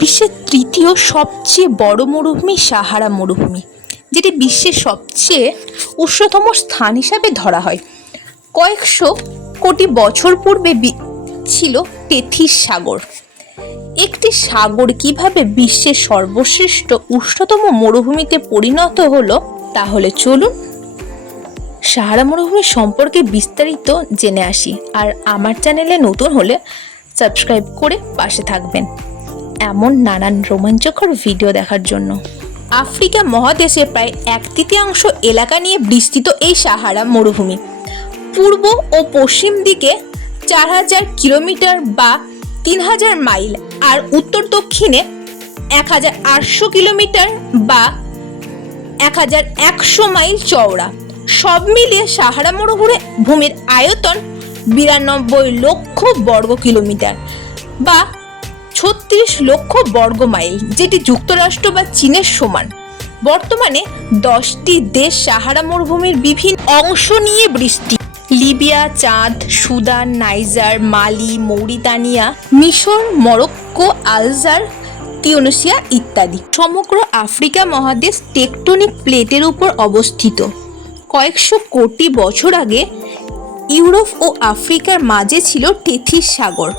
বিশ্বের তৃতীয় সবচেয়ে বড় মরুভূমি সাহারা মরুভূমি, যেটি বিশ্বের সবচেয়ে উষ্ণতম স্থান হিসাবে ধরা হয়। কয়েকশো কোটি বছর পূর্বে ছিল তেথিস সাগর। একটি সাগর কীভাবে বিশ্বের সর্বশ্রেষ্ঠ উষ্ণতম মরুভূমিতে পরিণত হলো, তাহলে চলুন সাহারা মরুভূমি সম্পর্কে বিস্তারিত জেনে আসি। আর আমার চ্যানেলে নতুন হলে সাবস্ক্রাইব করে পাশে থাকবেন। এমন নানান রোমাঞ্চকর ভিডিও দেখার জন্য। আফ্রিকা মহাদেশে প্রায় এক তৃতীয়াংশ এলাকা নিয়ে বিস্তৃত এই সাহারা মরুভূমি। পূর্ব ও পশ্চিম দিকে চার হাজার কিলোমিটার বা তিন হাজার মাইল আর উত্তর দক্ষিণে এক হাজার আটশো কিলোমিটার বা এক হাজার একশো মাইল চওড়া। সব মিলিয়ে সাহারা মরুভূমি ভূমির আয়তন বিরানব্বই লক্ষ বর্গ কিলোমিটার বা ছত্রিশ লক্ষ বর্গ মাইল, যেটি যুক্তরাষ্ট্র বা চীনের সমান। বর্তমানে দশটি দেশ সাহারা মরুভূমির বিভিন্ন অংশ নিয়ে বৃষ্টি লিবিয়া, চাঁদ, সুদান, নাইজার, মালি, মৌরিতানিয়া, মিশর, মরক্কো, আলজার, তিউনিসিয়া ইত্যাদি। সমগ্র আফ্রিকা মহাদেশ টেকটনিক প্লেটের উপর অবস্থিত। কয়েকশো কোটি বছর আগে ইউরোপ ও আফ্রিকার মাঝে ছিল টেথিস সাগর।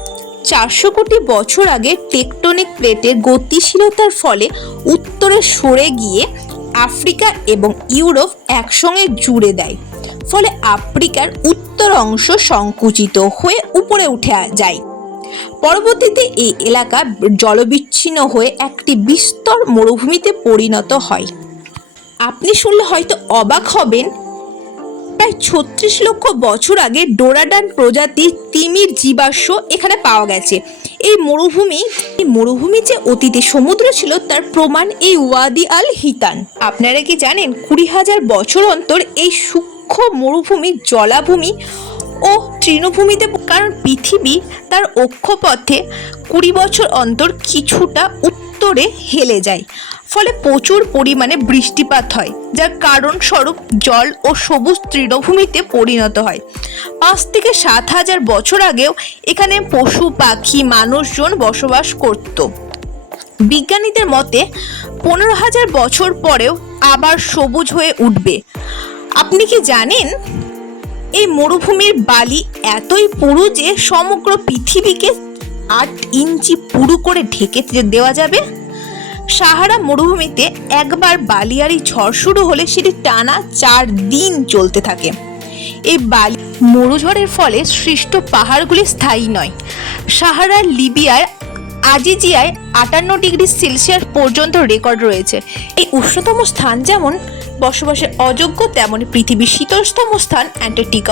চারশো কোটি বছর আগে টেকটনিক প্লেটের গতিশীলতার ফলে উত্তরে সরে গিয়ে আফ্রিকা এবং ইউরোপ একসঙ্গে জুড়ে দেয়, ফলে আফ্রিকার উত্তর অংশ সংকুচিত হয়ে উপরে উঠে যায়। পরবর্তীতে এই এলাকা জলবিচ্ছিন্ন হয়ে একটি বিস্তর মরুভূমিতে পরিণত হয়। আপনি শুনলে হয়তো অবাক হবেন প্রায় ছত্রিশ লক্ষ বছর আগে ডোরাডান প্রজাতির তিমির জীবাশ্ম এখানে পাওয়া গেছে। এই মরুভূমি মরুভূমি যে অতীতে সমুদ্র ছিল, তার প্রমাণ এই ওয়াদি আল হিতান। আপনারা কি জানেন, কুড়ি হাজার বছর অন্তর এই সূক্ষ্ম মরুভূমি, জলাভূমি ও তৃণভূমিতে কারণ পৃথিবী তার অক্ষপথে কুড়ি বছর অন্তর কিছুটা উত্তরে হেলে যায়। ফলে প্রচুর পরিমাণে বৃষ্টিপাত হয়, যার কারণ স্বরূপ জল ও সবুজ তৃণভূমিতে পরিণত হয়। পাঁচ থেকে সাত হাজার বছর আগেও এখানে পশু, পাখি, মানুষজন বসবাস করত। বিজ্ঞানীদের মতে, পনেরো হাজার বছর পরেও আবার সবুজ হয়ে উঠবে। আপনি কি জানেন এই মরুভূমির বালি এতই পুরু যে সমগ্র পৃথিবীকে আট ইঞ্চি পুরু করে ঢেকে দেওয়া যাবে? সাহারা মরুভূমিতে একবার বালিয়ারি ঝড় শুরু হলে সেটি টানা চার দিন চলতে থাকে। এই বালি মরুঝড়ের ফলে সৃষ্ট পাহাড়গুলি স্থায়ী নয়। সাহারার লিবিয়ার আজিজিয়ায় আটান্ন ডিগ্রি সেলসিয়াস পর্যন্ত রেকর্ড রয়েছে। এই উষ্ণতম স্থান যেমন বসবাসের অযোগ্য, তেমনি পৃথিবীর শীতলতম স্থান অ্যান্টার্কটিকাও।